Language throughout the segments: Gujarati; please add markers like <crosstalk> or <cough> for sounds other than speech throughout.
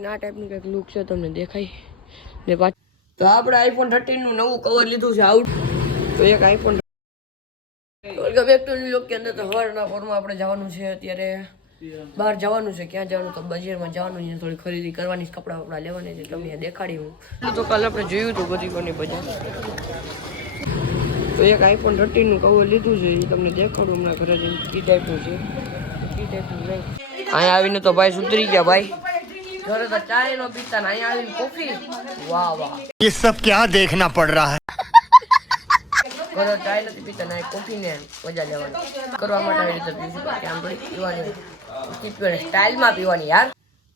ને આ ટાઈપનું કંઈક લુક છે તમને દેખાય. ને પાછું તો આપણે આઈફોન થર્ટીનનું નવું કવર લીધું છે આઉટ તો એક iPhone welcome back to new કે અંદર તો હવારના પોરમાં આપણે જવાનું છે અત્યારે બહાર જવાનું છે ક્યાં જવાનું? તો બજારમાં જવાનું છે થોડી ખરીદી કરવાની કપડાં વપડા લેવાની છે તમને દેખાડી હું. તો કાલે આપણે જોયું હતું બધી કોની બજાર. તો એક આઈફોન થર્ટીનનું કવર લીધું છે એ તમને દેખાડું હમણાં ઘરે જઈને કી ટાઈપનું છે? કી ટાઈપનું નહીં. અહીંયા આવીને તો ભાઈ સુધરી ગયા ભાઈ ઘરે તો ચાય નો પીતા ને અહીંયા આવીને કોફી વાહ વાહ ये सब क्या देखना पड़ रहा है ઘરે ચાય નથી પીતા ને કોફી ને મજા લેવાની કરવા માટે આવી રીતે પીશું કે આમ થોડી પીવાની સ્ટાઇલમાં પીવાની યાર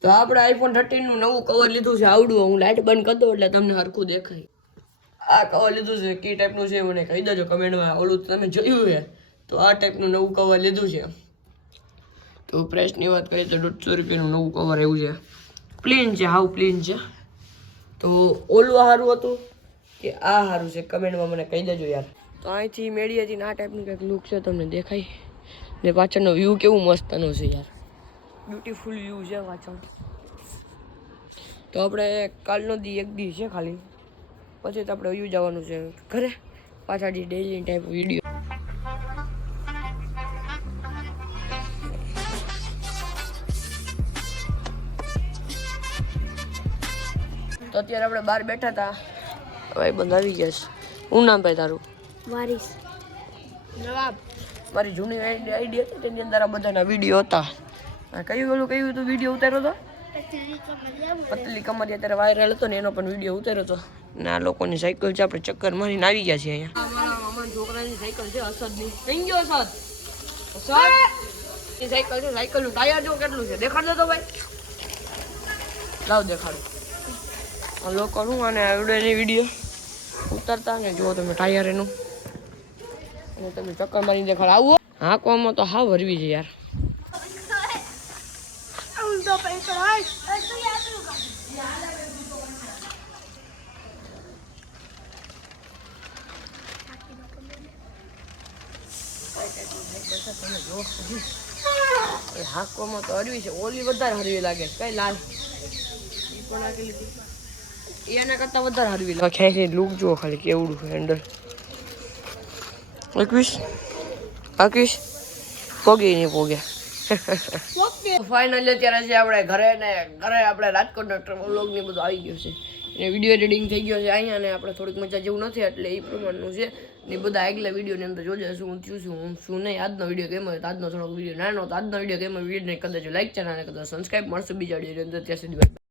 તો આપણે આઈફોન થર્ટીન નું નવું કવર લીધું છે આવડું હું લાઇટ બંધ કરી દઉં એટલે તમને હરખું દેખાય આ કવર લીધું છે કી ટાઈપનું છે મને કહી દેજો કમેન્ટમાં ઓલું તમે જોયું છે તો આ ટાઈપનું નવું કવર લીધું છે તો પ્રાઇસની વાત કરીએ તો દોઢસો રૂપિયાનું નવું કવર એવું છે. પ્લેન છે, હાવ પ્લેન છે. તો ઓલું સારું હતું કે આ સારું છે? કમેન્ટમાં મને કહી દેજો યાર. તો અહીંથી મેળીએથી આ ટાઈપનું કંઈક લુક છે તમને દેખાય. ને પાછળનો વ્યૂ કેવું મસ્તનો છે યાર. બ્યુટીફુલ વ્યૂ છે પાછળ. તો આપણે કાલનો દી એક દી છે ખાલી. પછી તો આપણે વ્યૂ જવાનું છે ઘરે. પાછળ ડેલી ટાઈપ વીડિયો તો અત્યારે આપણે બહાર બેઠા હતા ભાઈ બંધ આવી ગયા છે હું નામ ભાઈ તારું? વારીસ. જવાબ. મારી જૂની આઈડી હતી તેની અંદર આ બધાના વીડિયો હતા. આ કયું ઓલું કયું હતું? વીડિયો ઉતાર્યો હતો પતલી કમરી અત્યારે વાયરલ હતો ને એનો પણ વીડિયો ઉતાર્યો હતો ને આ લોકોની સાયકલ છે આપણે ચક્કર મારીને આવી ગયા છીએ અહીંયા. મારા છોકરાની સાયકલ છે અસદની થઈ ગયો અસદ? સાયકલ છે સાયકલનું ટાયર જો કેટલું છે? દેખાડ દો તો ભાઈ. લાવ દેખાડો. આ કરું અને આવડેની વીડિયો ઉતરતા ને જુઓ તમે ટાયર એનું. અને તમે ચક્કર મારીને દેખાડ. આવો હાંકવામાં તો હાવ વરવી છે યાર. એ હાંકવામાં તો હરવી છે. ઓલી વધારે હરવી લાગે કઈ લાલ? પણ. એના કરતા વધારે હરવી લાગે. ખેંચી લુક જુઓ ખાલી કેવડું છે અંદર એકવીસ એકવીસ પોગી નહીં પોગે. ફાઇનલી <laughs> અત્યારે છે આપણે ઘરે ને ઘરે આપણે રાજકોટ વ્લોગ ને બધું આવી ગયું છે. અને વીડિયો એડિટિંગ થઈ ગયો છે અહીંયા ને આપણે થોડીક મજા જેવું નથી એટલે એ પ્રમાણનું છે. ને બધા આગલા વિડીયોની અંદર જોજે શું થયું છું હું શું નહીં. આજનો વીડિયો કેમ હોય આજનો થોડોક વીડિયો નાનો તો આજનો વીડિયો કેમ હોય વિડીયોને કદાચ લાઈક ચેનલ અને કદાચ સબસ્ક્રાઈબ મળશે બીજા વિડીયોની અંદર. ત્યાં સુધી.